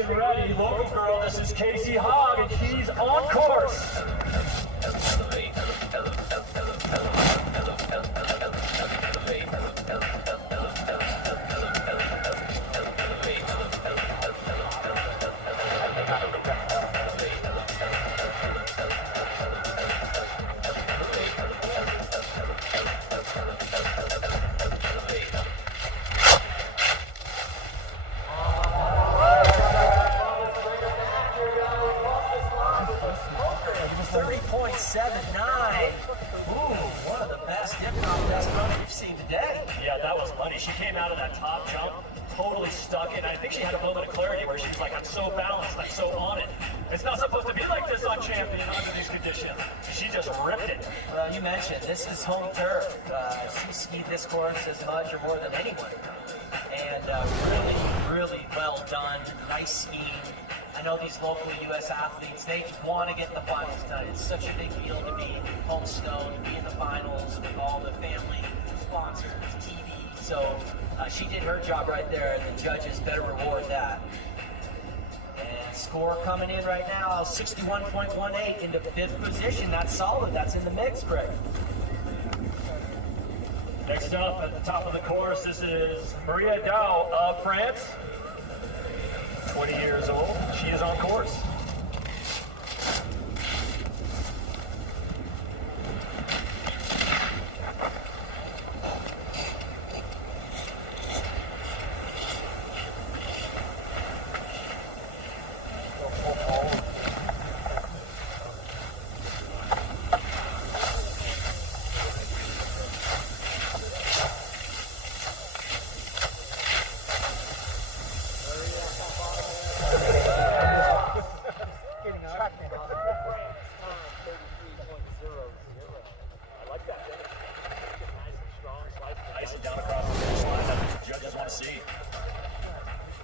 and ready. Local girl, this is Casey Hogg, and she's on course. She came out of that top jump, totally stuck in. I think she had a moment of clarity where she's like, I'm so balanced, I'm so on it. It's not supposed to be like this on champion under these conditions. She just ripped it. Well, you mentioned, this is home turf. She skied this course as much or more than anyone. And really well done, nice skiing. I know these local U.S. athletes, they want to get the finals done. It's such a big deal to be home snow, to be in the finals with all the family, sponsors, TV. So she did her job right there, and the judges better reward that. And score coming in right now, 61.18 into 5th position. That's solid. That's in the mix, Greg. Next up at the top of the course, this is Maria Dow of France. 20 years old. She is on course.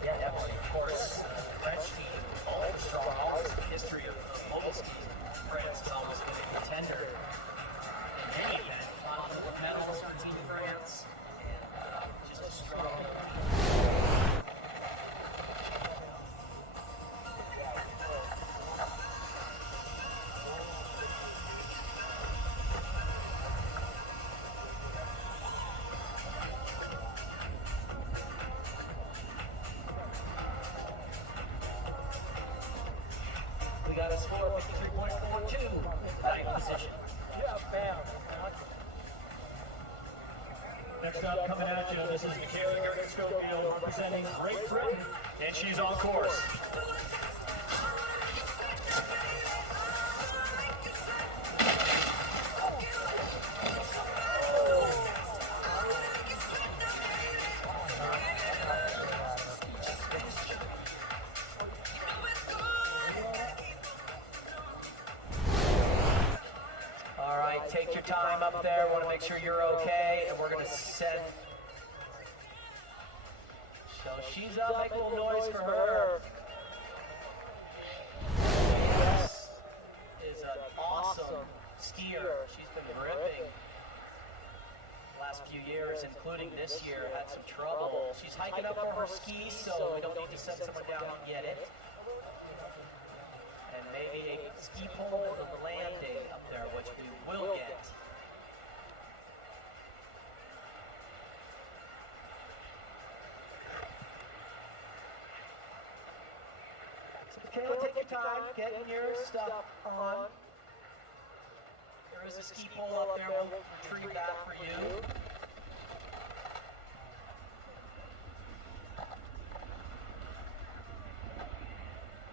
Yeah, definitely. Of course, French team, always strong, always in the history of Moguls skiing. France has always been a contender in any event. Won the medals for Team France, and just a strong got a score of 53.42, ninth position. Yeah, bam. Next up, coming at you, this is Michaela Schofield representing Great Britain, and she's on course. Take your time up there. Want to make sure you're okay, and we're going to send. So she's up. Make a little noise for her. This is an awesome skier. She's been ripping the last few years, including this year. Had some trouble. She's hiking up for her skis, so we don't need to send someone down and get it. And maybe a ski pole with a landing up there, which we will get. So Michaela, take your time, getting your stuff on. There is a ski pole up there, we'll retrieve that for you.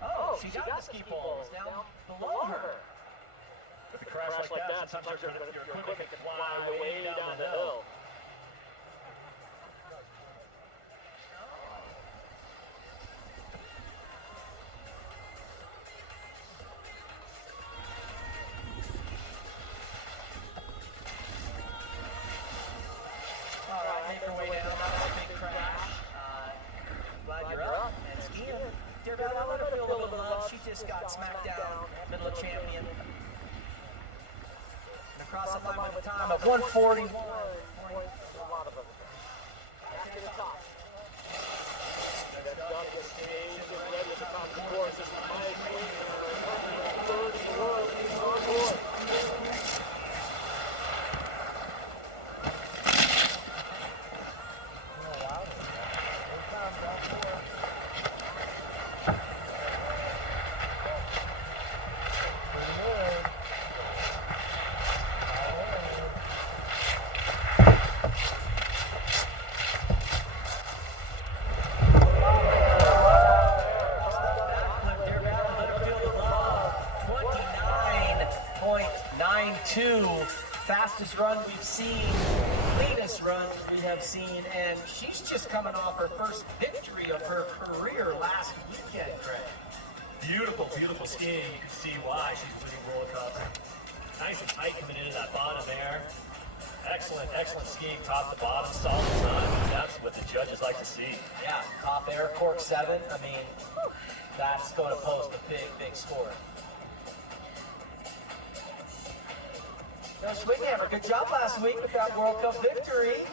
Oh, she got the ski poles down below her. With a crash like that, sometimes your equipment can fly way down the hill. All right, make her way down. That was a big crash. Glad you're up and skiing. Dear God, I let her feel a little love. She just got smacked down, middle of champion. And across the line with a time of 1:41. Back to the top. Next up, get staged and ready at the top. fastest Maya King, third in the world, is on board. Fastest run we've seen, latest run we have seen, and she's just coming off her first victory of her career last weekend, Craig. Beautiful, beautiful skiing. You can see why she's winning World Cups. Nice and tight coming into that bottom air. Excellent, excellent skiing top to bottom, solid time. That's what the judges like to see. Yeah, top air, cork 7. I mean, that's going to post a big, big score. Now, Schwinghammer, good job last week with that World Cup victory.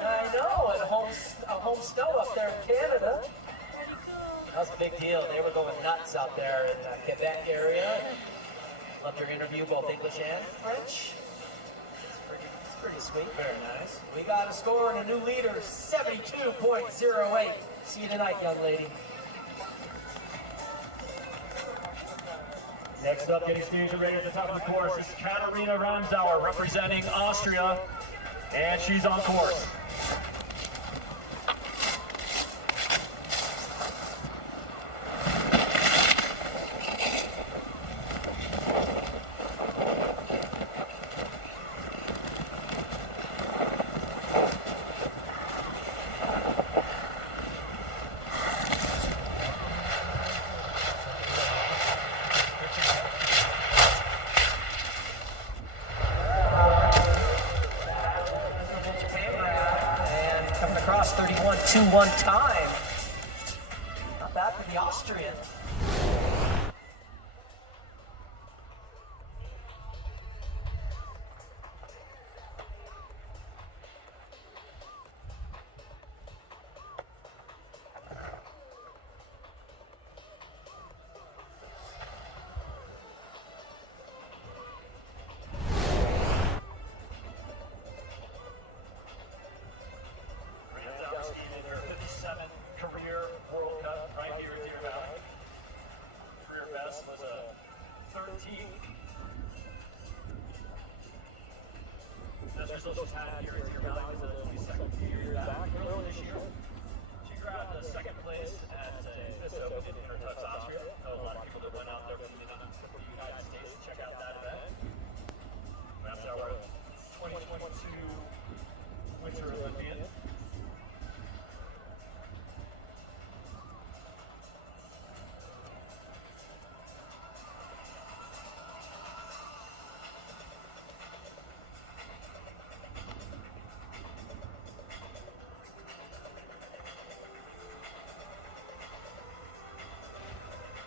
I know, at home snow up there in Canada. That was a big deal. They were going nuts out there in the Quebec area. Loved your interview, both English and French. It's pretty sweet. Very nice. We got a score and a new leader, 72.08. See you tonight, young lady. Next up, getting stage ready at the top of the course is Katharina Ramsauer representing Austria, and she's on course. Across 31.21 time. Not bad for the Austrian. Career World Cup right here at Deer Valley. Career best was a 13. Best result she's had here at Deer Valley was a second year back early this year. She grabbed the second place at FIS Open in Intertux, Austria. I know a lot of people that went out there from the United States to check out that event. That's our 2022 Winter Olympian.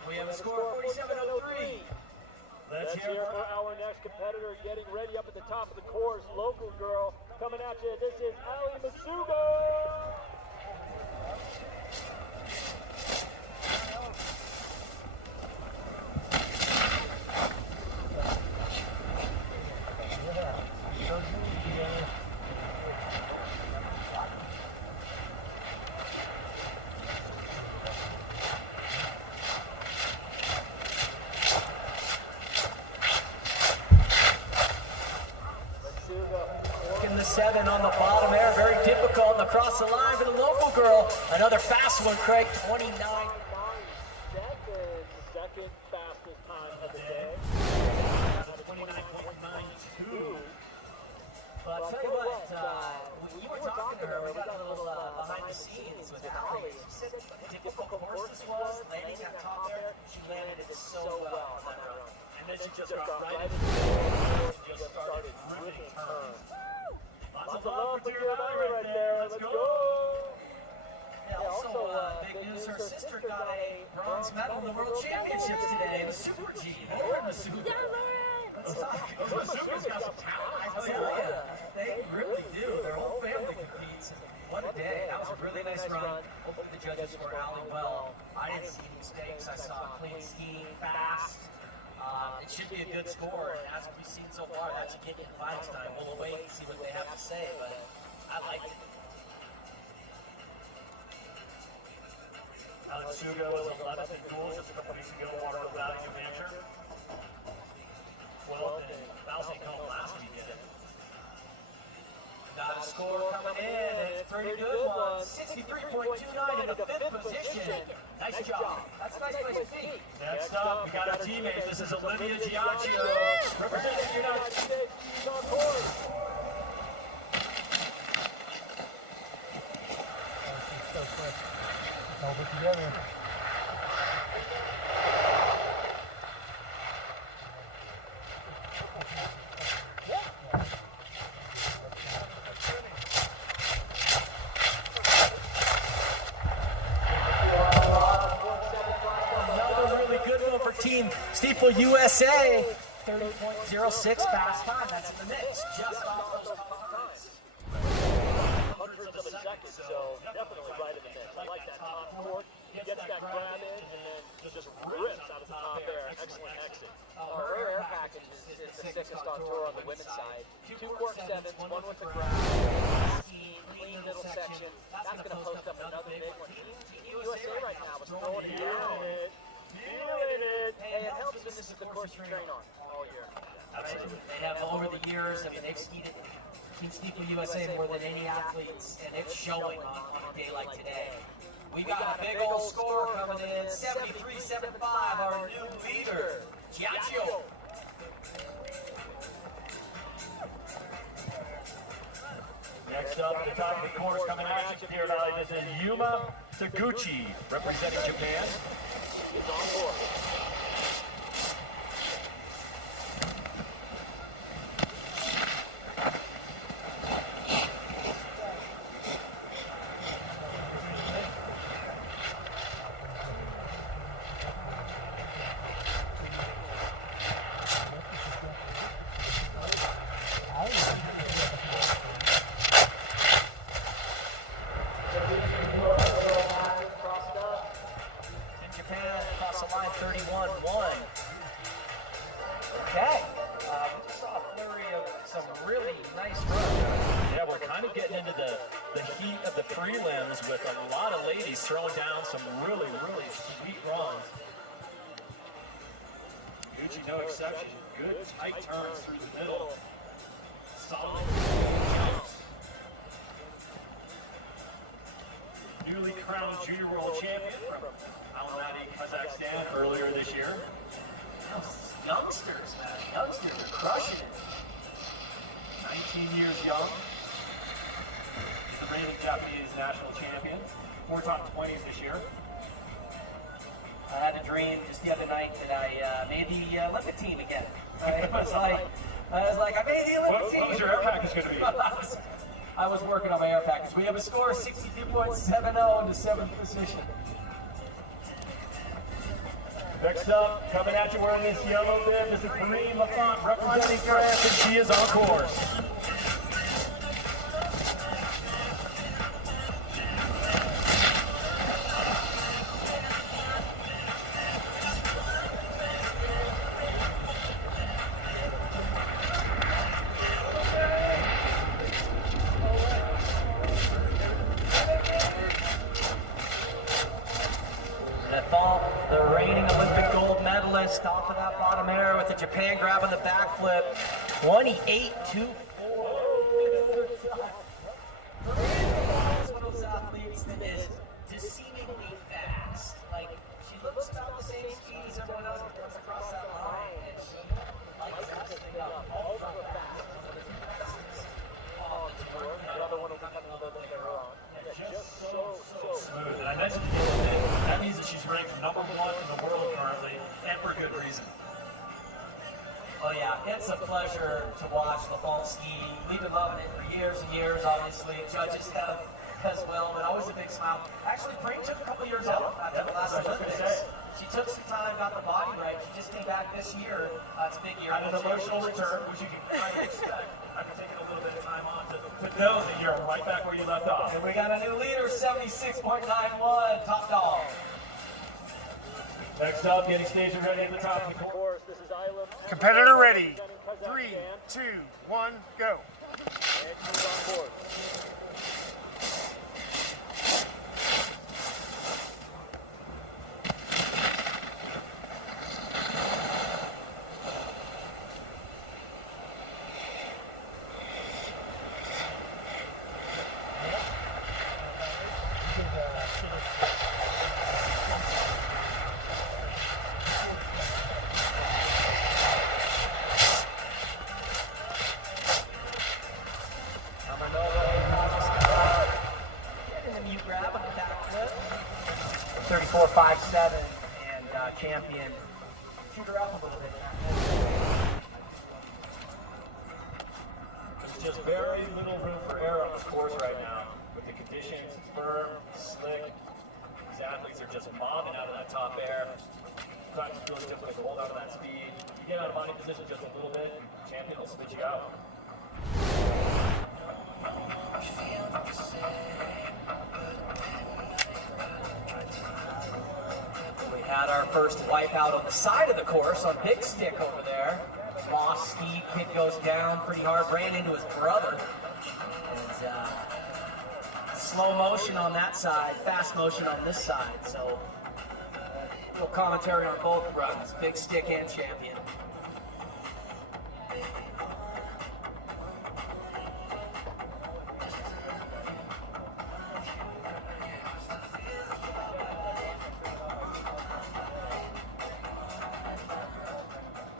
We have a score of 47.03. Let's hear for our next competitor getting ready up at the top of the course. Local girl coming at you. This is Ali Masugo. The 7 on the bottom air, very difficult, and across the line for the local girl. Another fast one, Craig, 29. Second fastest time of the day. 29.92. But I'll tell you what, we were talking to her, we got a little behind the scenes with Ali. She said what difficult course this was, landing that top there. She landed it so well on that run. And then she just got right into the and just started ripping turns. Lots of love for Deer Valley right there. Let's go. Yeah, also, big news, her sister got a bronze medal in the World Championships today, the Super G. Lauren Masugo. Let's talk. Masugo's got some talent, I tell you. They really do. Their whole family competes. What a day. That was a really nice run. Hopefully the judges scored Ali well. I didn't see any mistakes. I saw Alpine Skiing, fast. It should be a good score, and as we've seen so far, that's a kick in finals time. We'll wait and see what they have to say, but I like it. Alex Sugo was 11th in duels just a couple weeks ago, Waterloo Valley, New Hampshire. 12th in Balsacombe last weekend. Got a score coming in, and it's a pretty good one. 63.29 in the 5th position. Nice job. That's a nice place to be. Next up, we got our teammate. This is Olivia Giacchio, representing the United States. She's on course. Hold it together. Another really good one for Team Steeple USA. 30.06 fast time. That's in the mix. Just off those times. Hundreds of a second, so definitely right in the mix. I like that top court. Gets that grab in and then just rips out of the top air. Excellent exit. Her air package is the sickest on tour on the women's side. 2 cork sevens, one with the grab, ski, clean little section. That's going to post up another big one. Team USA right now is throwing it down. Feeling it. Hey, it helps when this is the course you train on all year. Absolutely. They have over the years, I mean, they've skied it, Team Steeple USA more than any athletes, and it's showing on a day like today. We got a big old score coming in, 73.75, our new leader, Giacchio. Next up, at the top of the course, coming at you, Deer Valley, this is Yuma Taguchi, representing Japan. Is on board. With a lot of ladies throwing down some really sweet runs. Gucci, no exception. Good tight turns through the middle. Solid jumps. Newly crowned junior world champion from Almaty, Kazakhstan earlier this year. Those youngsters, man. Youngsters are crushing it. 19 years young. The reigning Japanese national champion, 4 top 20s this year. I had a dream just the other night that I made the Olympic team again. Right? I was like, I made the Olympic team. What was your air package going to be? I was working on my air package. We have a score of 62.70 in the 7th position. Next up, coming at you wearing this yellow bib, this is Karine Lafont representing France, and she is on course. The reigning Olympic gold medalist off of that bottom air with the Japan grab on the backflip. 28.24. One of those athletes that is deceivingly fast. Like, she looks about the same speed as everyone else that comes across that line, and she lights that thing up ultra fast. Another one will be coming a little bit later on. Just so smooth. And I mentioned that means that she's ranked #1 in the world currently, and for good reason. Oh yeah, it's a pleasure to watch Lafont ski. We've been loving it for years and years, obviously. Judges have as well, and always a big smile. Actually, Bree took a couple years out after the last Olympics. She took some time, got the body right. She just came back this year. It's a big year. Had an emotional return, which you can kind of expect. After taking a little bit of time on to know that you're right back where you left off. And we got a new leader, 76.91, top dog. Next up, getting staged and ready at the top of the course. This is Island. Competitor ready. 3, 2, 1, go. And she's on board. Grab on the backflip. 34.57 and champion. Shoot her up a little bit. There's just very little room for error on this course right now. With the conditions, it's firm, slick. These athletes are just bombing out of that top air. Sometimes it's really difficult to hold on to that speed. You get out of body position just a little bit, champion will spit you out. We had our first wipeout on the side of the course on Big Stick over there. Moss ski, kick goes down pretty hard, ran into his brother. And slow motion on that side, fast motion on this side. So, a little commentary on both runs, Big Stick and champion.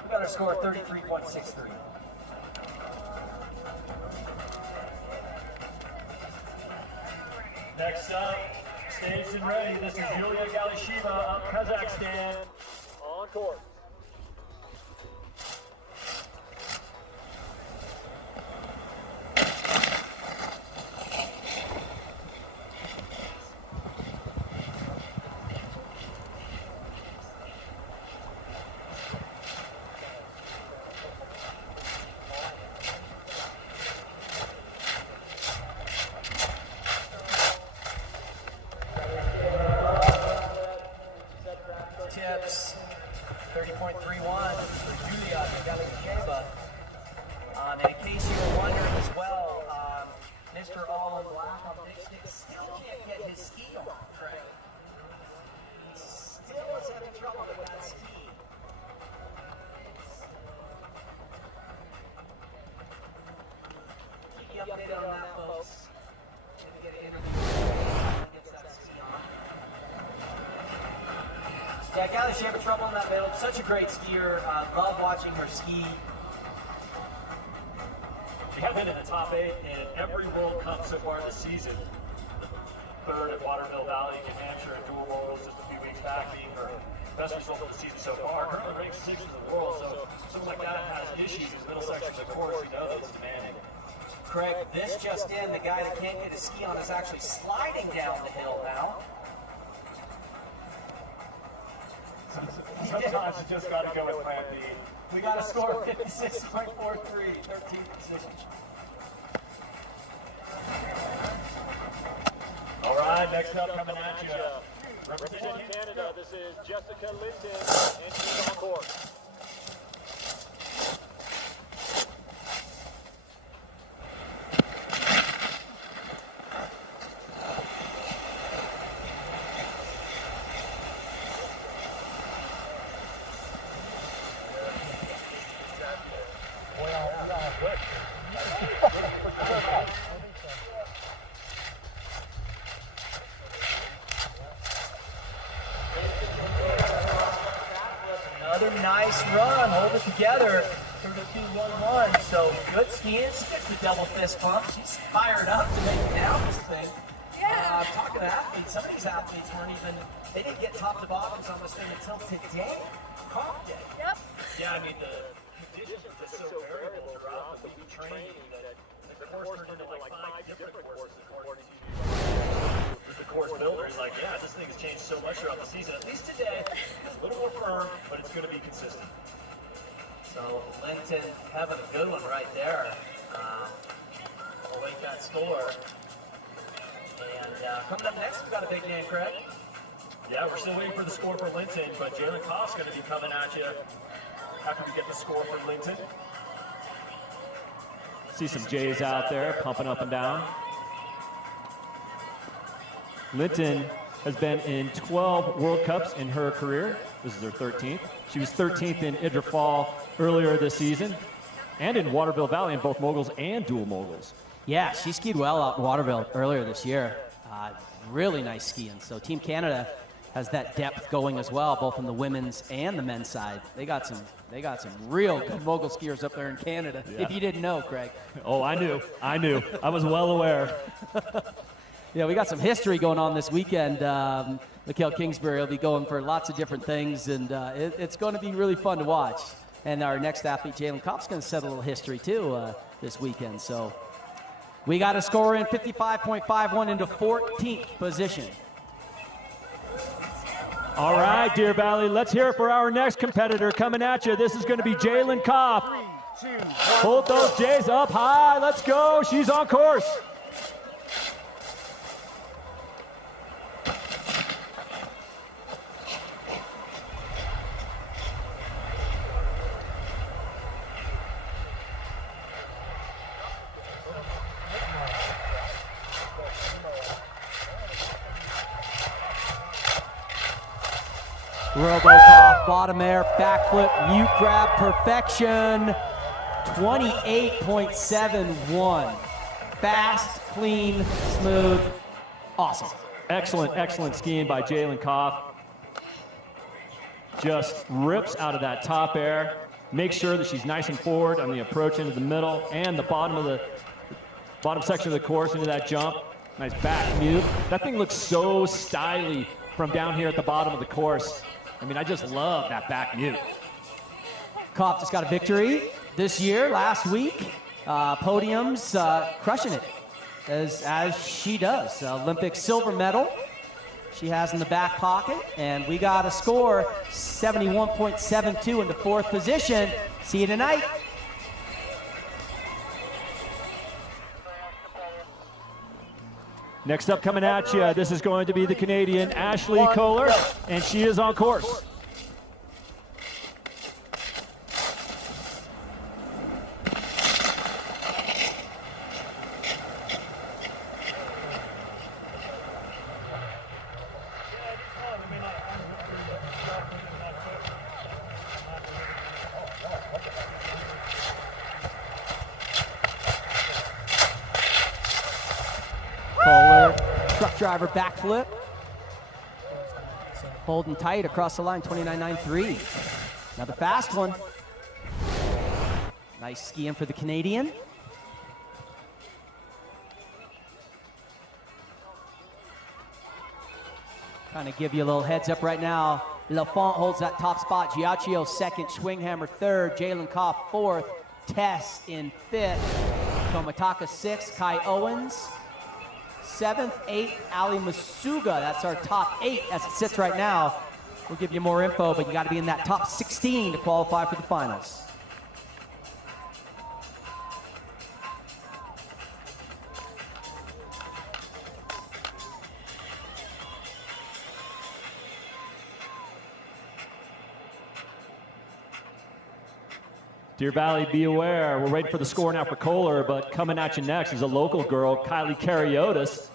We got our score 33.63. Next up, staged and ready. This is Yulia Galisheva of Kazakhstan. On course. Tips 30.31 for Yulia Galisheva. And in case you were wondering as well, Mr. All in Black on Big Stick still can't get his ski on, Craig. He still is having trouble with that ski. Keep you updated on that, folks. Gonna get an interview. Gets that ski on. Yeah, Galisheva trouble in that middle. Such a great skier. Love watching her ski. She has been in the top 8 in every World Cup so far this season. Third at Waterville Valley, New Hampshire, at Dual Worlds just a few weeks back, being her best result of the season so far. Currently ranked 6th in the world, so something like that has issues in the middle section of the course. You know it's demanding. Craig, this just in, the guy that can't get his ski on is actually sliding down the hill now. Sometimes you just got to go with plan B. We got a score of 56.43, 13th position. All right, next up coming at you. Representing Canada, this is Jessica Linton, and she's on course. Another nice run, hold it together through the 2-1-1. So good skiing, she gets the double fist pump. She's fired up to make it down this thing. Yeah. Talking to athletes, some of these athletes weren't even, they didn't get top to bottoms on this thing until today. Comp day. Yep. Yeah, I mean, the conditions are just so variable throughout the week training that the course turned into like 5 different courses according to the course builder. He's like, yeah, this thing has changed so much throughout the season. At least today, it's a little more firm, but it's going to be consistent. So Linton having a good one right there. We'll wait that score. And coming up next, we've got a big name, Craig. Yeah, we're still waiting for the score for Linton, but Jalen Koff's going to be coming at you after we get the score for Linton. See some J's out there pumping up and down. Linton has been in 12 World Cups in her career. This is her 13th. She was 13th in Idra Fall earlier this season, and in Waterville Valley in both moguls and dual moguls. Yeah, she skied well out in Waterville earlier this year. Really nice skiing. So Team Canada has that depth going as well, both on the women's and the men's side. They got some real good mogul skiers up there in Canada. Yeah. If you didn't know, Craig. Oh, I knew. I was well aware. Yeah, we got some history going on this weekend. Mikhail Kingsbury will be going for lots of different things, and it's going to be really fun to watch. And our next athlete, Jalen Kopp's going to set a little history, too, this weekend. So we got a score in 55.51 into 14th position. All right, Deer Valley, let's hear it for our next competitor coming at you. This is going to be Jalen Kopp. Hold those J's up high. Let's go. She's on course. Robo-Koff, bottom air, backflip, mute grab, perfection, 28.71. Fast, clean, smooth, awesome. Excellent skiing by Jalen Koff. Just rips out of that top air. Makes sure that she's nice and forward on the approach into the middle and the bottom section of the course into that jump. Nice back mute. That thing looks so stylish from down here at the bottom of the course. I mean, I just love that back mute. Koff just got a victory this year, last week. Podiums, crushing it, as she does. Olympic silver medal she has in the back pocket. And we got a score, 71.72 into 4th position. See you tonight. Next up coming at you, this is going to be the Canadian Ashley Kohler, and she is on course. Kohler, truck driver backflip. Holding tight across the line, 29.93. Another fast one. Nice skiing for the Canadian. Trying to give you a little heads up right now. Lafont holds that top spot. Giacchio second, Schwinghammer third, Jalen Koff fourth, Tess in fifth, Tomataka sixth, Kai Owens 7th, 8th, Ali Masuga. That's our top 8 as it sits right now. We'll give you more info, but you got to be in that top 16 to qualify for the finals. Deer Valley, be aware. We're waiting for the score now for Kohler, but coming at you next is a local girl, Kylie Kariotis.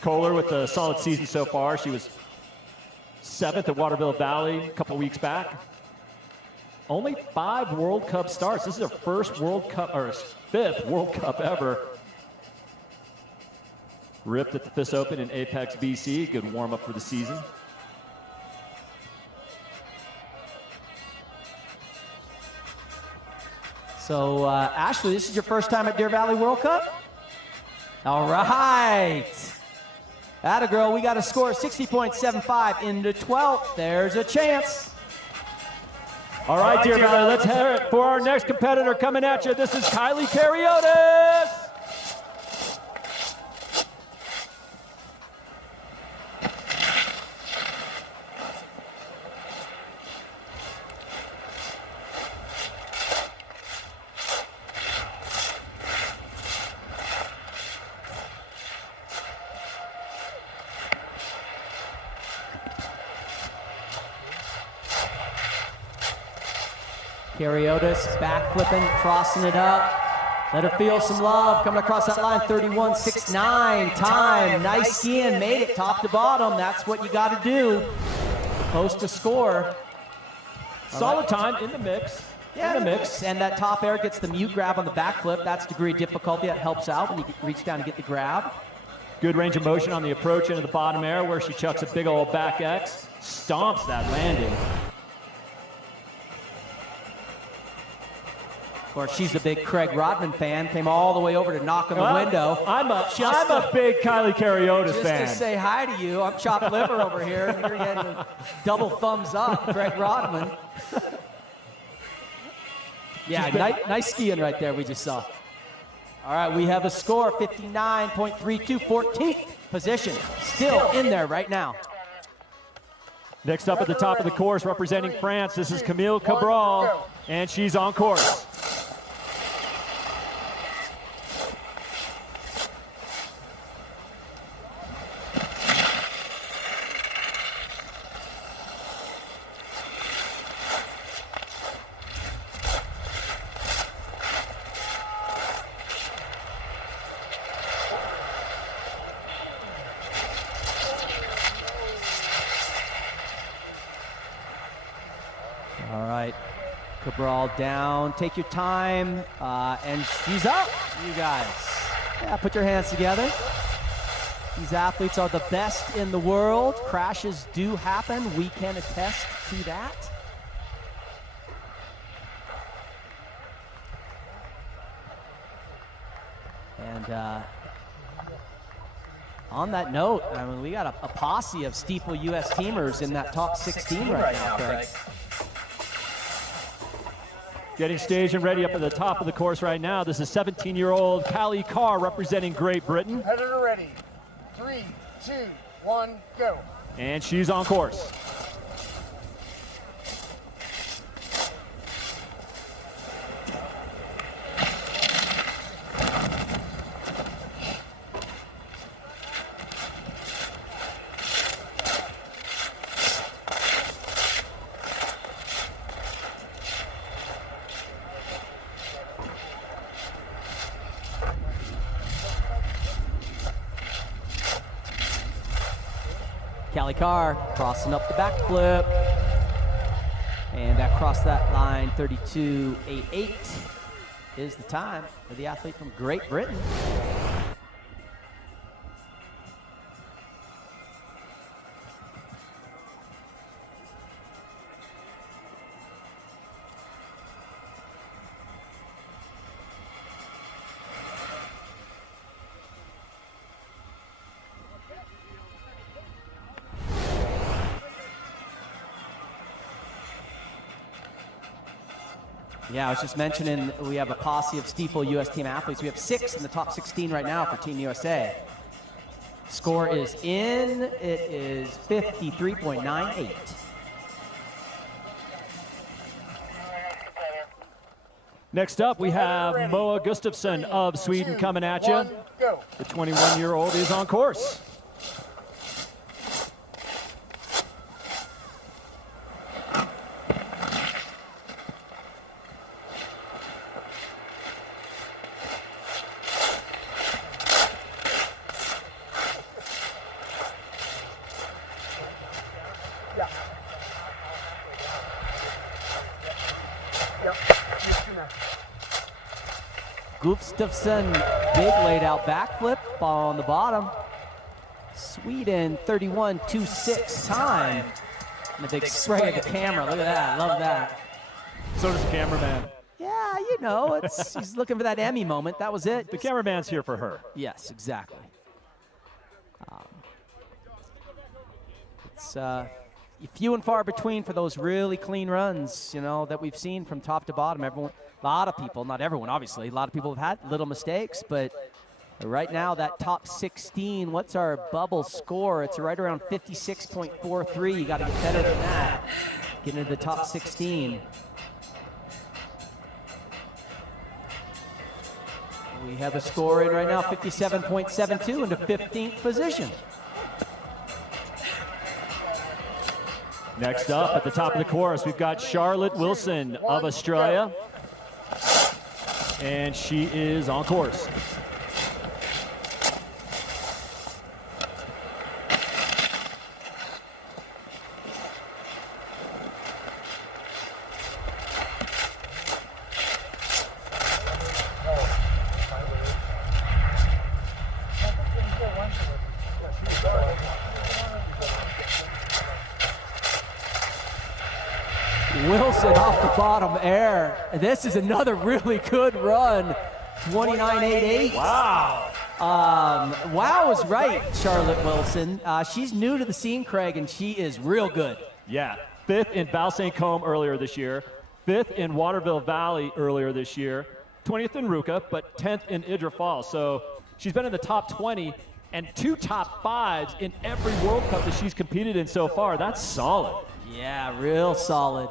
Kohler with a solid season so far. She was 7th at Waterville Valley a couple weeks back. Only 5 World Cup starts. This is her first World Cup, or 5th World Cup ever. Ripped at the FIS Open in Apex, BC. Good warm-up for the season. So, Ashley, this is your first time at Deer Valley World Cup? All right. Atta girl, we got a score 60.75 into 12th. There's a chance. All right, Deer Valley, let's hear it for our next competitor coming at you. This is Kylie Kariotis. Kariotis backflipping, crossing it up. Let her feel some love. Coming across that line, 31.69 time. Nice skiing, made it top to bottom. That's what you got to do. Post a score. Solid time in the mix. Yeah, in the mix. And that top air gets the mute grab on the backflip. That's degree of difficulty. That helps out when you reach down to get the grab. Good range of motion on the approach into the bottom air where she chucks a big old back X. Stomps that landing. Of course, she's a big Craig Rodman fan. Came all the way over to knock on the window. I'm a big Kylie Kariotis fan. Just to say hi to you. I'm chopped liver over here, and you're getting a double thumbs up, Craig Rodman. Yeah, nice skiing right there we just saw. All right, we have a score, 59.32, 14th position. Still in there right now. Next up at the top of the course, representing France, this is Camille Cabral, and she's on course. All right, Cabral down, take your time, and she's up, you guys. Yeah, put your hands together. These athletes are the best in the world. Crashes do happen, we can attest to that. And on that note, I mean, we got a posse of Steeple US teamers in that top 16 right now, Craig. Getting staged and ready up at the top of the course right now. This is 17-year-old Callie Carr representing Great Britain. Competitor ready. 3, 2, 1, go. And she's on course. Callie Carr crossing up the backflip. And that crossed that line, 32.88 is the time for the athlete from Great Britain. Yeah, I was just mentioning we have a posse of Steeple US team athletes. We have 6 in the top 16 right now for Team USA. Score is in. It is 53.98. Next up, we have Moa Gustafsson of Sweden coming at you. The 21-year-old is on course. Gustafsson, big laid out backflip, ball on the bottom. Sweden, 31.26 time. And a big spray of the camera, look at that, love that. So does the cameraman. Yeah, you know, he's looking for that Emmy moment, that was it. The cameraman's here for her. Yes, exactly. It's few and far between for those really clean runs, you know, that we've seen from top to bottom. Everyone, a lot of people, not everyone, obviously, a lot of people have had little mistakes, but right now that top 16, what's our bubble score? It's right around 56.43. You got to get better than that. Get into the top 16. We have a score in right now, 57.72 into 15th position. Next up at the top of the course, we've got Charlotte Wilson of Australia. And she is on course. Wilson off the bottom air. This is another really good run. 29.88. Wow. Wow is right, Charlotte Wilson. She's new to the scene, Craig, and she is real good. Yeah, 5th in Val St. Côme earlier this year, 5th in Waterville Valley earlier this year, 20th in Ruka, but 10th in Idra Falls. So she's been in the top 20 and 2 top 5s in every World Cup that she's competed in so far. That's solid. Yeah, real solid.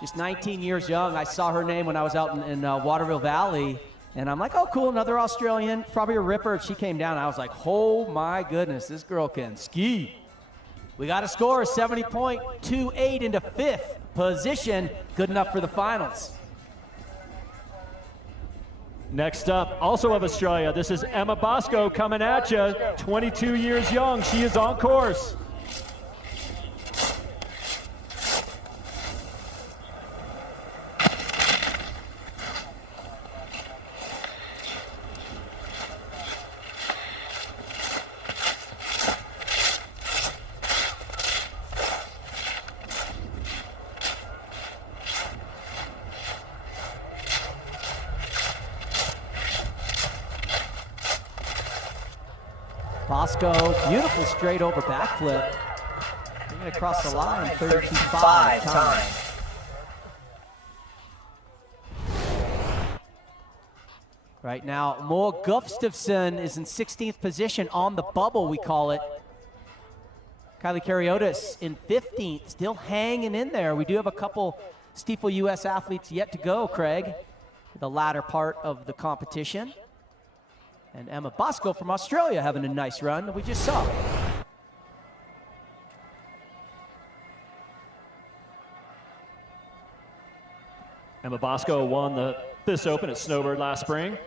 Just 19 years young. I saw her name when I was out in Waterville Valley, and I'm like, oh, cool, another Australian, probably a ripper. She came down, and I was like, oh, my goodness, this girl can ski. We got a score of 70.28 into 5th position. Good enough for the finals. Next up, also of Australia, this is Emma Bosco coming at you, 22 years young. She is on course. Bosco, beautiful straight over backflip. Bringing it across the line, 35 time. Right now, Moa Gustafsson is in 16th position on the bubble, we call it. Kylie Kariotis in 15th, still hanging in there. We do have a couple Stiefel US athletes yet to go, Craig, the latter part of the competition. And Emma Bosco from Australia having a nice run that we just saw. Emma Bosco won the FIS Open at Snowbird last spring.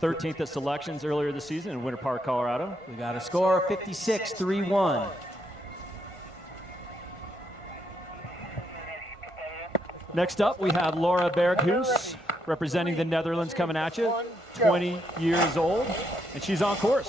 13th at selections earlier this season in Winter Park, Colorado. We got a score of 56-3-1. Next up, we have Laura Berghuis representing the Netherlands coming at you. 20 years old, and she's on course.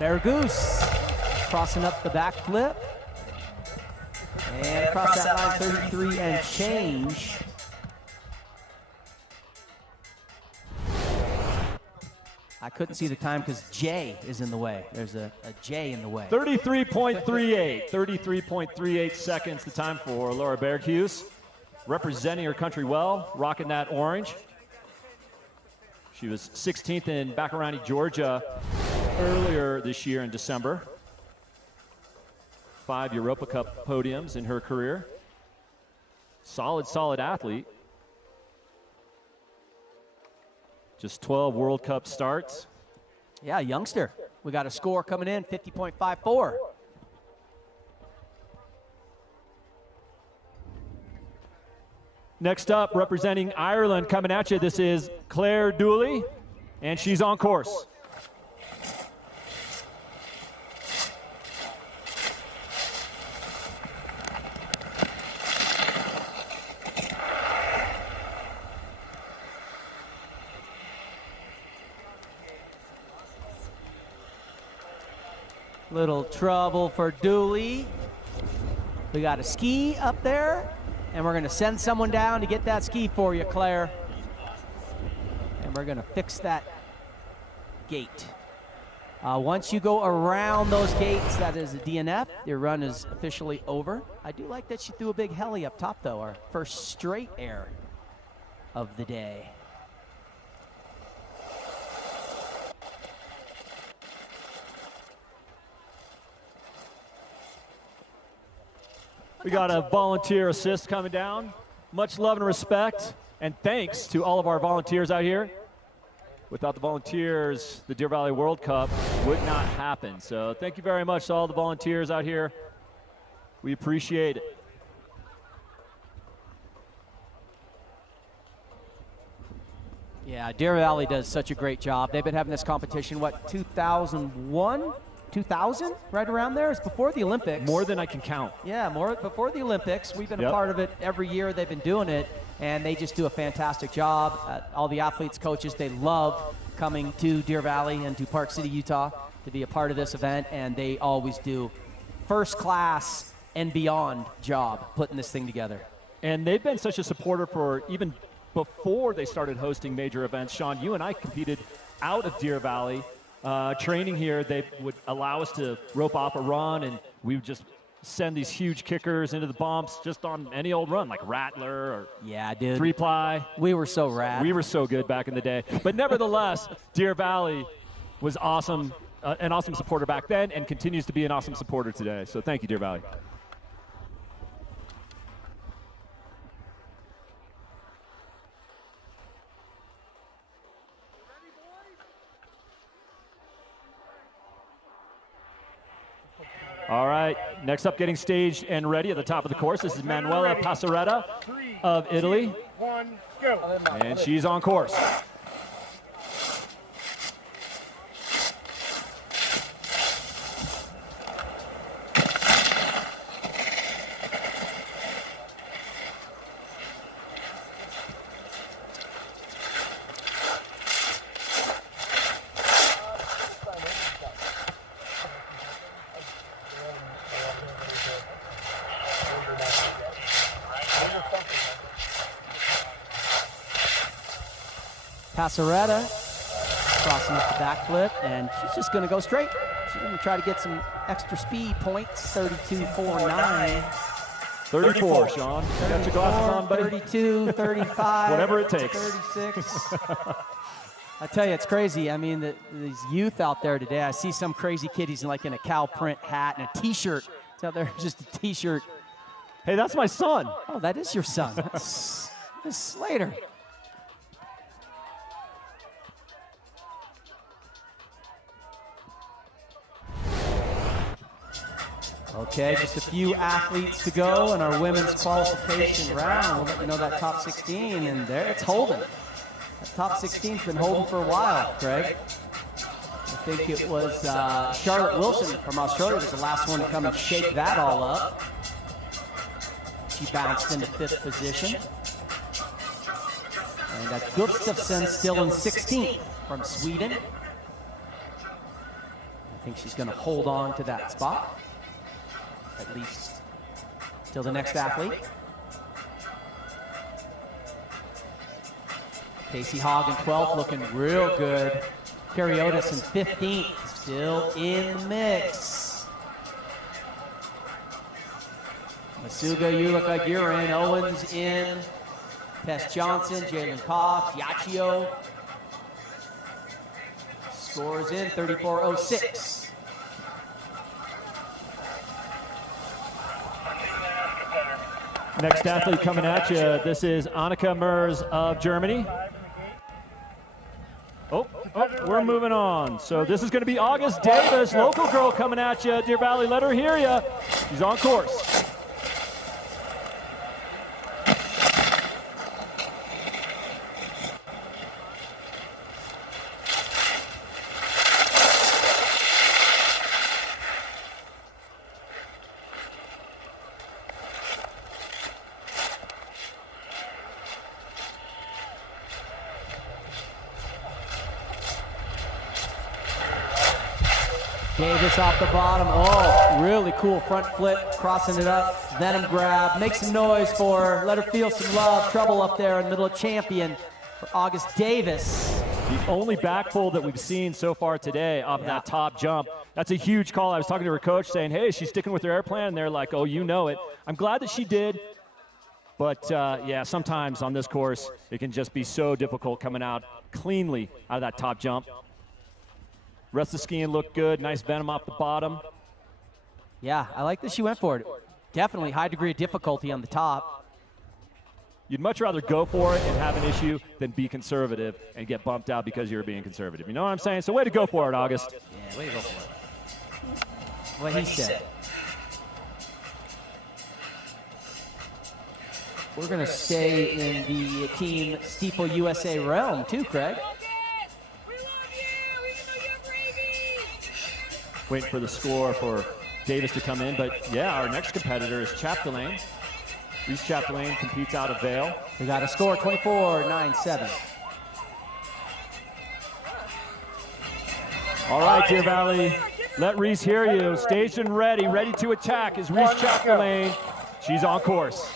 Berghuis crossing up the back flip. And across that line, 33 and change. I couldn't see the time because J is in the way. There's a J in the way. 33.38. 33.38 seconds the time for Laura Berghuis. Representing her country well, rocking that orange. She was 16th in Bakarani, Georgia earlier this year in December. 5 Europa Cup podiums in her career. Solid athlete. Just 12 World Cup starts. Yeah, youngster. We got a score coming in, 50.54. Next up, representing Ireland coming at you, this is Claire Dooley, and she's on course. Little trouble for Dooley. We got a ski up there, and we're gonna send someone down to get that ski for you, Claire. And we're gonna fix that gate. Once you go around those gates, that is a DNF. Your run is officially over. I do like that she threw a big heli up top, though. Our first straight air of the day. We got a volunteer assist coming down. Much love and respect, and thanks to all of our volunteers out here. Without the volunteers, the Deer Valley World Cup would not happen. So thank you very much to all the volunteers out here. We appreciate it. Yeah, Deer Valley does such a great job. They've been having this competition, what, 2001? 2000? Right around there? It's before the Olympics. More than I can count. Yeah, more before the Olympics. We've been a part of it every year. They've been doing it, and they just do a fantastic job. All the athletes, coaches, they love coming to Deer Valley and to Park City, Utah to be a part of this event, and they always do first class and beyond job putting this thing together. And they've been such a supporter for even before they started hosting major events. Sean, you and I competed out of Deer Valley. Training here, they would allow us to rope off a run, and we would just send these huge kickers into the bumps just on any old run, like Rattler or three-ply. We were so rad. We were so good back in the day. But nevertheless, Deer Valley was awesome, an awesome supporter back then, and continues to be an awesome supporter today. So thank you, Deer Valley. All right, next up getting staged and ready at the top of the course, this is Manuela Passaretta of Italy. 1, go. And she's on course. Passaretta crossing up the backflip, and she's just going to go straight. She's going to try to get some extra speed points. 32.49. 34, Sean. You got your glasses on, buddy? 32, 35. Whatever it takes. 36. I tell you, it's crazy. I mean, these youth out there today, I see some crazy kid, he's like in a cow print hat and a T-shirt. It's out there, just a T-shirt. Hey, that's my son. Oh, that is your son. That's Slater. Okay, just a few athletes to go in our women's qualification round. We'll let you know that top 16, and there it's holding. That top 16's been holding for a while, Craig. I think it was Charlotte Wilson from Australia was the last one to come and shake that all up. She bounced into 5th position. And Gustafsson still in 16th from Sweden. I think she's going to hold on to that spot, at least till the next athlete. Casey Hogg in 12th, looking real good. Kariotis in 15th, still in the mix. Masuga, you look like you're in. Owens in. Tess Johnson, Jalen Koff, Yachio. Scores in 34.06. Next athlete coming at you, this is Annika Mers of Germany. Oh, we're moving on. So this is going to be August Davis, local girl coming at you, Deer Valley. Let her hear you. She's on course. Davis off the bottom. Oh, really cool front flip, crossing it up. Venom grab. Make some noise for her. Let her feel some love. Trouble up there in the middle of champion for August Davis. The only back fold that we've seen so far today off that top jump. That's a huge call. I was talking to her coach saying, hey, she's sticking with her air plan. And they're like, oh, you know it. I'm glad that she did. But, yeah, sometimes on this course, it can just be so difficult coming out cleanly out of that top jump. Rest of the skiing looked good. Nice Venom off the bottom. Yeah, I like that she went for it. Definitely high degree of difficulty on the top. You'd much rather go for it and have an issue than be conservative and get bumped out because you're being conservative. You know what I'm saying? So way to go for it, August. Yeah, way to go for it. What he said. We're going to stay in the Team Steeple USA realm too, Craig. Waiting for the score for Davis to come in. But, yeah, our next competitor is Chapdelaine. Reese Chapdelaine competes out of Vail. We got a score, 24-9-7. All right, Deer Valley, let Reese hear you. Staged and ready to attack is Reese Chapdelaine. She's on course.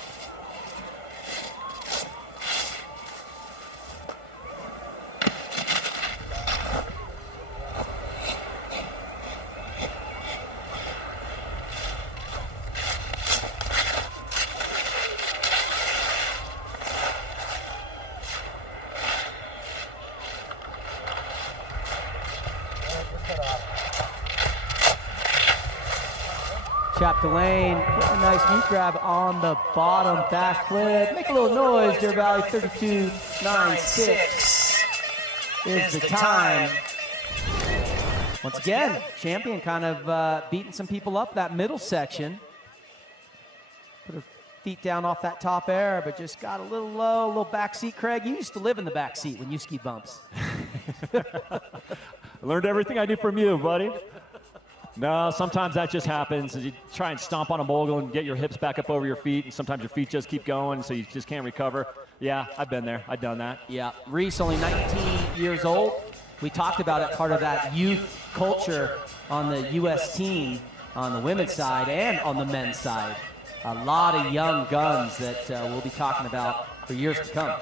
Chapdelaine, a nice knee grab on the bottom, back flip. Make a little noise, Deer Valley, 32.96 is the time. Once again, champion kind of beating some people up that middle section. Put her feet down off that top air, but just got a little low, a little back seat. Craig, you used to live in the back seat when you ski bumps. I learned everything I knew from you, buddy. No, sometimes that just happens. You try and stomp on a mogul and get your hips back up over your feet, and sometimes your feet just keep going, so you just can't recover. Yeah, I've been there. I've done that. Yeah, Reese, only 19 years old. We talked about it, part of that youth culture on the U.S. team, on the women's side and on the men's side. A lot of young guns that we'll be talking about for years to come.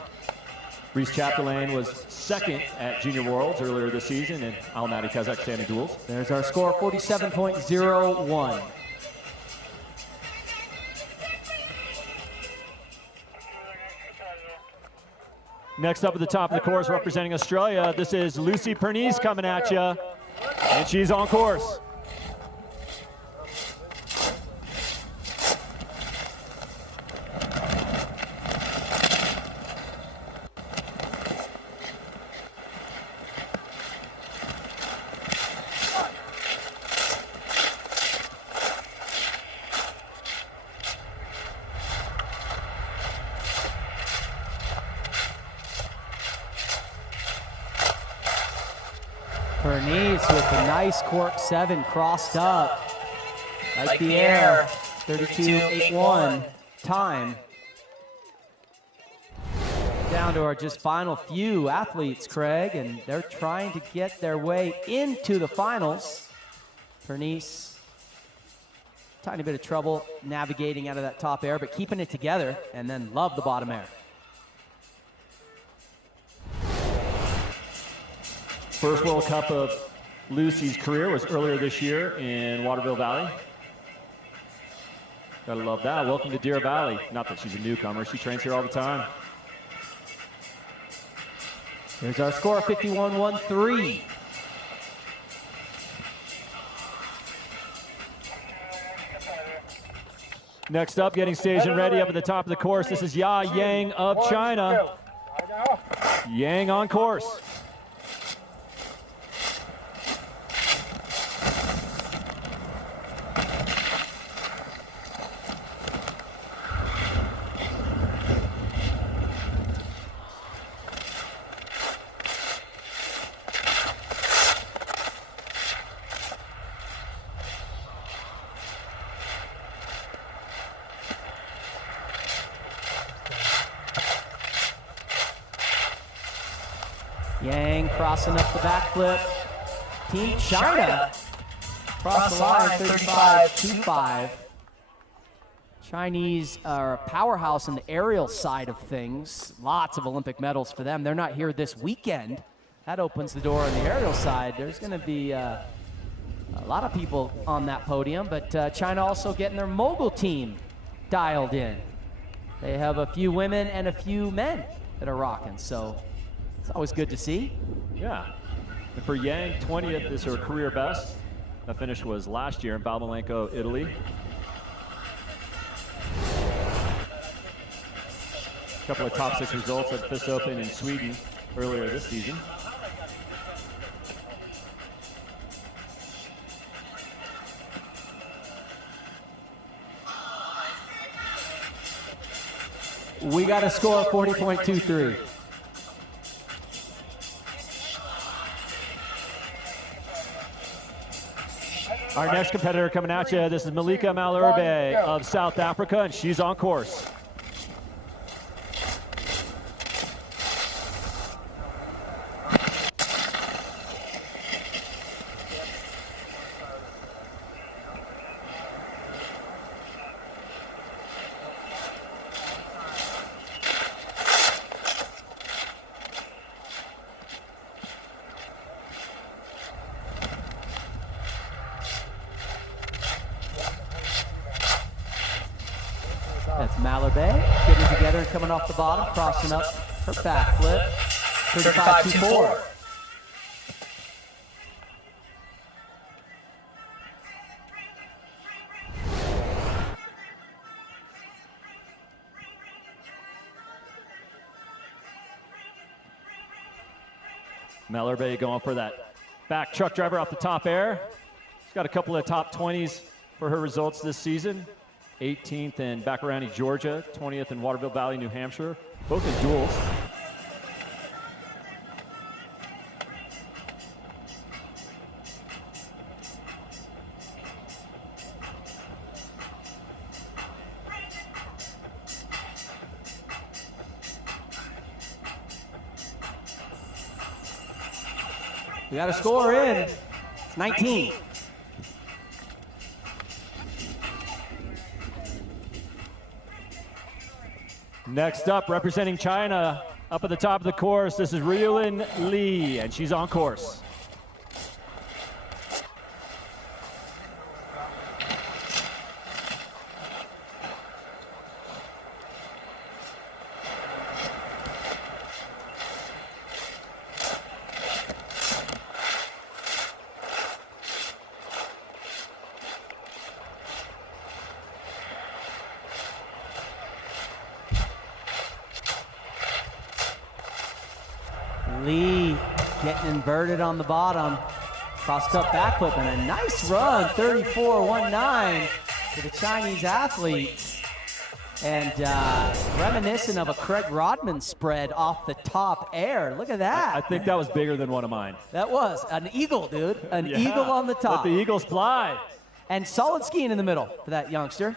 Reese Chapdelaine was second at Junior Worlds earlier this season in Almaty, Kazakhstan in duels. There's our score, 47.01. Next up at the top of the course representing Australia, this is Lucy Pernice coming at you, and she's on course. Pernice with a nice cork 7 crossed up. Like the air, 32.81 time. Down to our just final few athletes, Craig, and they're trying to get their way into the finals. Pernice, tiny bit of trouble navigating out of that top air, but keeping it together, and then love the bottom air. First World Cup of Lucy's career was earlier this year in Waterville Valley. Gotta love that. Welcome to Deer Valley. Not that she's a newcomer, she trains here all the time. Here's our score, 51.13. Next up, getting staged and ready up at the top of the course, this is Ya Yang of China. Yang on course. Yang crossing up the backflip. Team China Across the line, 35-25. Chinese are a powerhouse in the aerial side of things. Lots of Olympic medals for them. They're not here this weekend. That opens the door on the aerial side. There's going to be a lot of people on that podium, but China also getting their mogul team dialed in. They have a few women and a few men that are rocking, so it's always good to see. Yeah. And for Yang, 20th is her career best. That finish was last year in Valmolenko, Italy. A couple of top 6 results at FIS Open in Sweden earlier this season. We got a score of 40.23. Our next competitor coming at you, this is Malika Malherbe of South Africa, and she's on course. That's Malherbe getting it together and coming off the bottom, crossing up her back flip. 35-24. Malherbe going for that back truck driver off the top air. She's got a couple of top 20s for her results this season. 18th in Bakarani, Georgia, 20th in Waterville Valley, New Hampshire, both in duels. We got a score in. It's 19. Next up, representing China, up at the top of the course, this is Ryulin Lee, and she's on course. Lee getting inverted on the bottom. Crossed up backflip and a nice run, 34.19 to the Chinese athlete. And reminiscent of a Craig Rodman spread off the top air. Look at that. I think that was bigger than one of mine. That was an eagle, dude. An eagle on the top. Let the Eagles fly. And solid skiing in the middle for that youngster.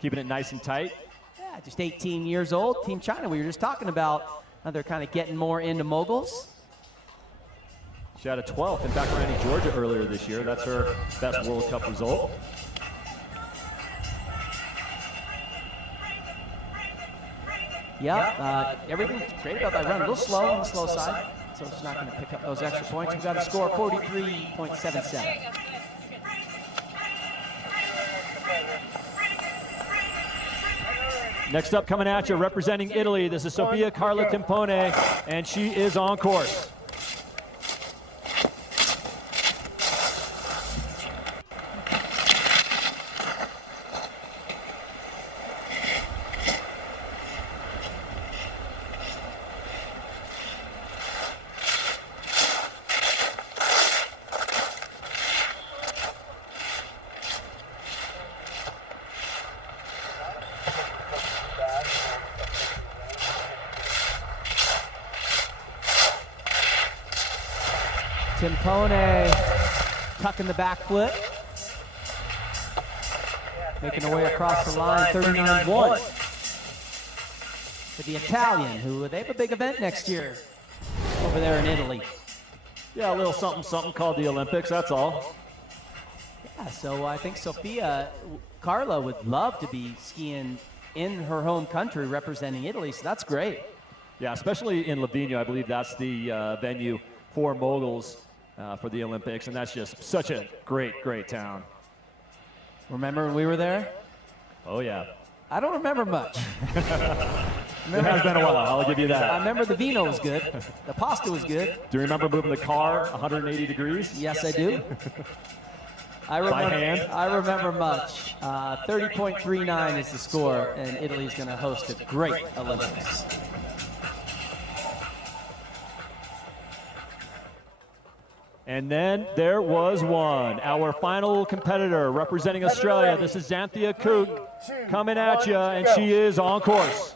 Keeping it nice and tight. Yeah, just 18 years old. Team China, we were just talking about how they're kind of getting more into moguls. She had a 12th in Bakarani, Georgia earlier this year. That's her best World Cup result. Yep, everything's great about that run. A little slow on the slow side, so it's not going to pick up those extra points. We've got a score of 43.77. Next up coming at you, representing Italy, this is Sofia Carla Timpone, and she is on course. Timpone tucking the back flip. Making her way across the line, 39-1. For the Italian, who they have a big event next year over there in Italy. Yeah, a little something called the Olympics, that's all. Yeah, so I think Carla would love to be skiing in her home country representing Italy, so that's great. Yeah, especially in Livigno. I believe that's the venue for Moguls for the Olympics, and that's just such a great town. Remember when we were there? Oh, yeah. I don't remember much. It has been a while, I'll give you that. I remember the vino was good. The pasta was good. Do you remember moving the car 180 degrees? Yes, I do. By hand? I remember much. 30.39 is the score, and Italy's going to host a great Olympics. And then there was one. Our final competitor representing Australia. This is Xanthia Coote coming at you, and she is on course.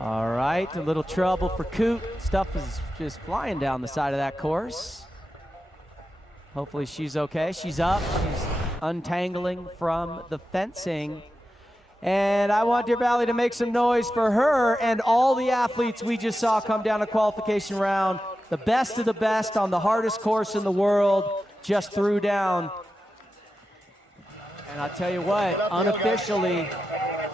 All right, a little trouble for Coote. Stuff is just flying down the side of that course. Hopefully she's okay. She's up. She's untangling from the fencing. And I want Deer Valley to make some noise for her and all the athletes we just saw come down a qualification round. The best of the best on the hardest course in the world just threw down. And I'll tell you what, unofficially,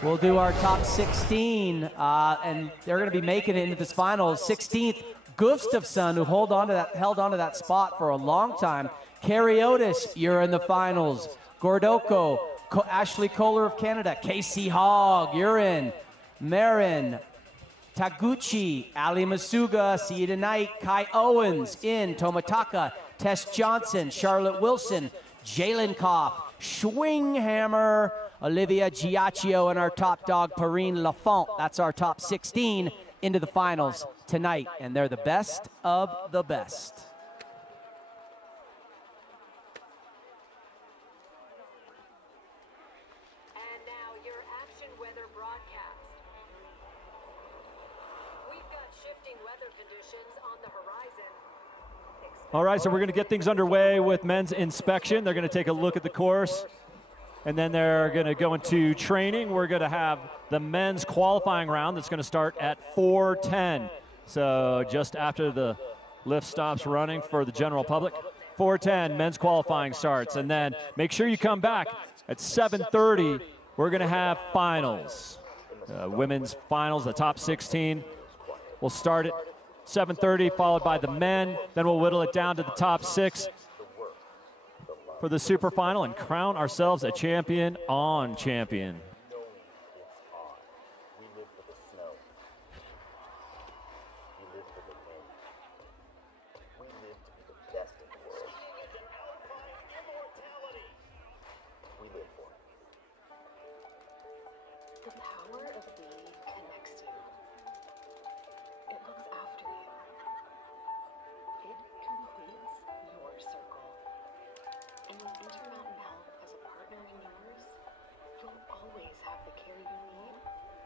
we'll do our top 16, and they're going to be making it into this final. 16th, Gustafsson, who held on to that spot for a long time. Kariotis, you're in the finals. Gordoko, Ashley Kohler of Canada. Casey Hogg, you're in. Marin, Taguchi, Ali Masuga, see you tonight. Kai Owens in. Tomataka, Tess Johnson, Charlotte Wilson, Jalen Koff, Schwinghammer, Olivia Giacchio, and our top dog, Perrine Lafont. That's our top 16 into the finals tonight, and they're the best of the best. And now your action weather broadcast. We've got shifting weather conditions on the horizon. All right, so we're going to get things underway with men's inspection. They're going to take a look at the course, and then they're going to go into training. We're going to have the men's qualifying round that's going to start at 4:10. So just after the lift stops running for the general public, 4:10, men's qualifying starts. And then make sure you come back at 7:30. We're going to have finals. Women's finals, the top 16. We'll start at 7:30, followed by the men. Then we'll whittle it down to the top 6 for the super final and crown ourselves a champion on champion. The power of we connects you. It looks after you. It completes your circle. And with Intermountain Health as a partner in yours, you'll always have the care you need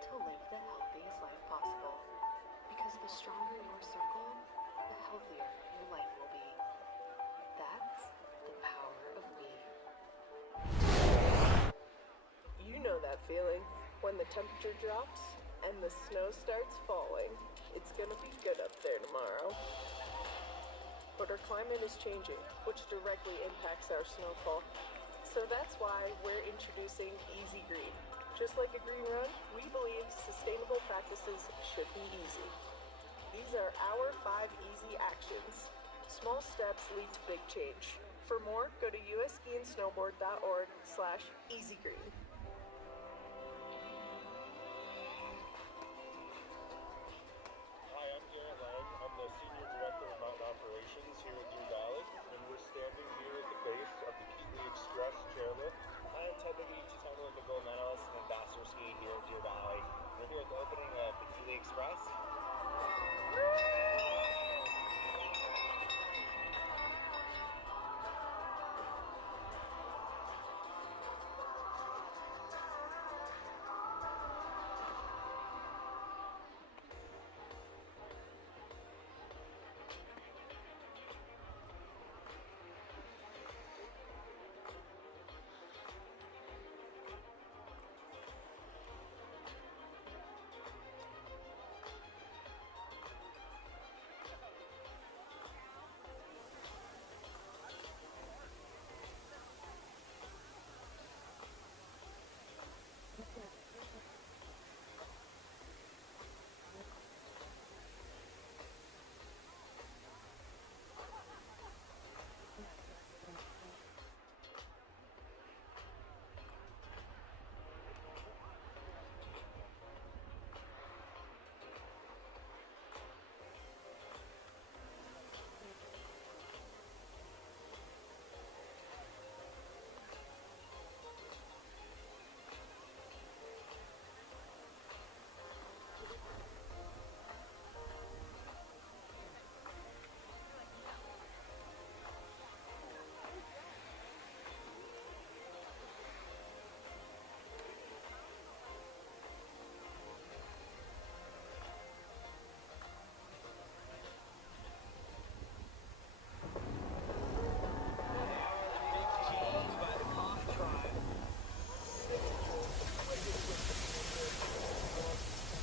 to live the healthiest life possible. Because the stronger your circle, the healthier your life will be. That's the power of we. You know that feeling when the temperature drops and the snow starts falling. It's gonna be good up there tomorrow. But our climate is changing, which directly impacts our snowfall. So that's why we're introducing Easy Green. Just like a green run, we believe sustainable practices should be easy. These are our 5 easy actions. Small steps lead to big change. For more, go to usskiandsnowboard.org/easygreen. Hi, I'm Garrett Lang. I'm the Senior Director of Mountain Operations here at Deer Valley, and we're standing here at the base of the Keeley Express chairlift. Hi, I'm Ted Noguchi, time Olympic gold medalist and ambassador skiing here at Deer Valley. We're here at the opening of the Keeley Express.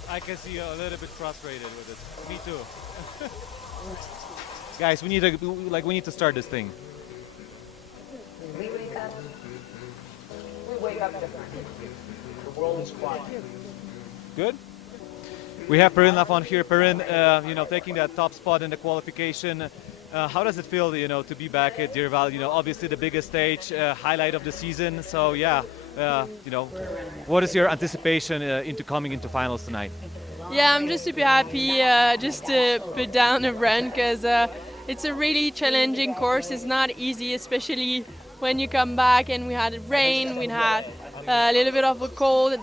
I can see you a little bit frustrated with it. Me too. Guys, we need to start this thing. We wake up different. The world is quiet. Good. We have Perrin Lafont here. Perrin, taking that top spot in the qualification. How does it feel, to be back at Deer Valley? Obviously the biggest stage, highlight of the season. So yeah, what is your anticipation into coming into finals tonight? Yeah, I'm just super happy just to put down a run because it's a really challenging course. It's not easy, especially when you come back and we had rain, we had a little bit of a cold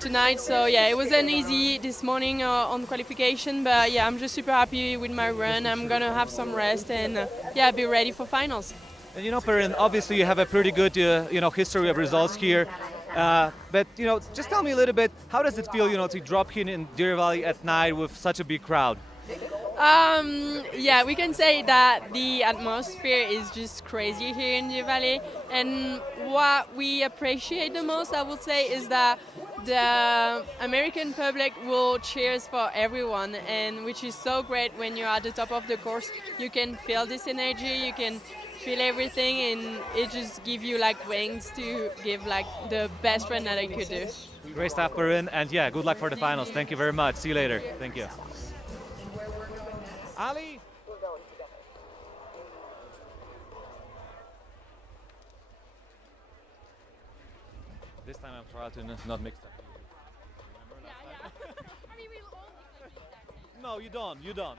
tonight. So yeah, it wasn't easy this morning on qualification, but yeah, I'm just super happy with my run. I'm gonna have some rest and be ready for finals. And Perrin, obviously you have a pretty good history of results here. But just tell me a little bit, how does it feel, to drop in Deer Valley at night with such a big crowd? Yeah, we can say that the atmosphere is just crazy here in Deer Valley, and what we appreciate the most, I would say, is that the American public will cheers for everyone, and which is so great. When you're at the top of the course, you can feel this energy, you can feel everything, and it just gives you like wings to give like the best run that I could do. Great stuff, Perrin, and yeah, good luck for the finals. Thank you very much. See you later. Thank you. Ali. This time I'm trying to not mix up. I mean, we all No, you don't. You don't.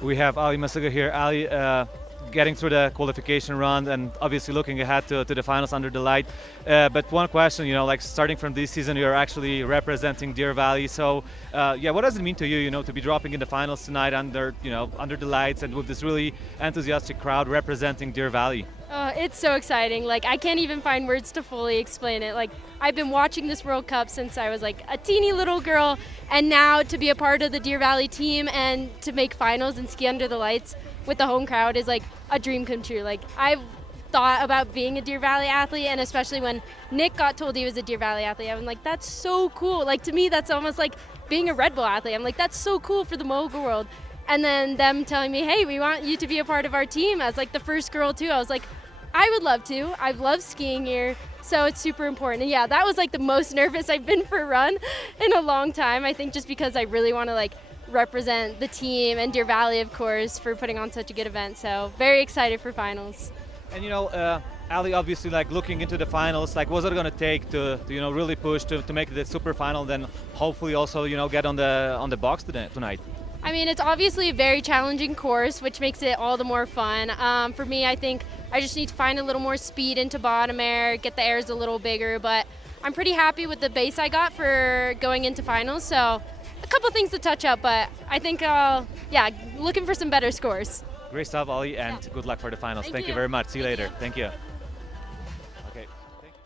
We have Ali Masuga here. Ali, getting through the qualification round and obviously looking ahead to the finals under the light. But one question, starting from this season, you're actually representing Deer Valley. So, what does it mean to you, to be dropping in the finals tonight under the lights and with this really enthusiastic crowd representing Deer Valley? It's so exciting. I can't even find words to fully explain it. I've been watching this World Cup since I was a teeny little girl, and now to be a part of the Deer Valley team and to make finals and ski under the lights with the home crowd is a dream come true. I've thought about being a Deer Valley athlete, and especially when Nick got told he was a Deer Valley athlete, I was like, that's so cool. To me, that's almost like being a Red Bull athlete. I'm like, that's so cool for the Mogul world. And then them telling me, hey, we want you to be a part of our team as the first girl too. I was like, I would love to. I've loved skiing here, so it's super important. And yeah, that was the most nervous I've been for a run in a long time. I think just because I really want to represent the team and Deer Valley, of course, for putting on such a good event. So very excited for finals. And Ali, obviously looking into the finals, what's it going to take to really push to make it the super final, then hopefully also get on the box tonight? I mean, it's obviously a very challenging course, which makes it all the more fun. For me, I think I just need to find a little more speed into bottom air, get the airs a little bigger, but I'm pretty happy with the base I got for going into finals. So a couple things to touch up, but I think, looking for some better scores. Great stuff, Ali, and good luck for the finals. Thank you very much. See you later. Thank you. Okay. Thank you.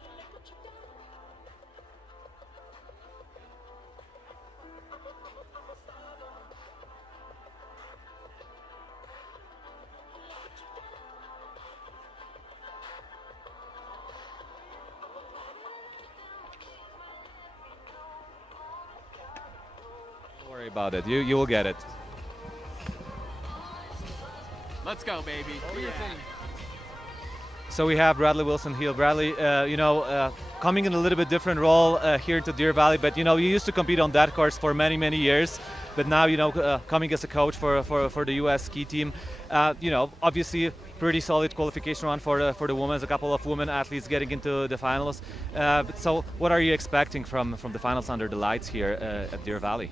Don't worry about it. You will get it. Let's go, baby. Do your thing. So we have Bradley Wilson here. Bradley, coming in a little bit different role here to Deer Valley, but you used to compete on that course for many, many years. But now, coming as a coach for the U.S. ski team, obviously pretty solid qualification run for the women. A couple of women athletes getting into the finals. So what are you expecting from the finals under the lights here at Deer Valley?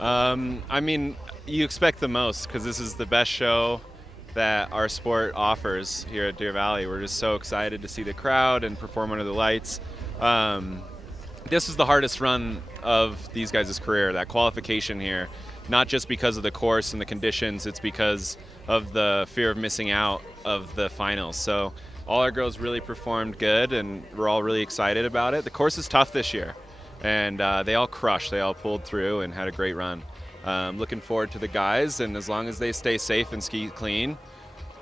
I mean, you expect the most because this is the best show that our sport offers here at Deer Valley. We're just so excited to see the crowd and perform under the lights. This is the hardest run of these guys' career, that qualification here, not just because of the course and the conditions, it's because of the fear of missing out of the finals. So all our girls really performed good, and we're all really excited about it. The course is tough this year, and they all crushed. They all pulled through and had a great run. Looking forward to the guys, and as long as they stay safe and ski clean,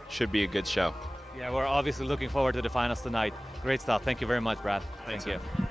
should be a good show. Yeah, we're obviously looking forward to the finals tonight. Great stuff. Thank you very much, Brad. Thanks, Thank you.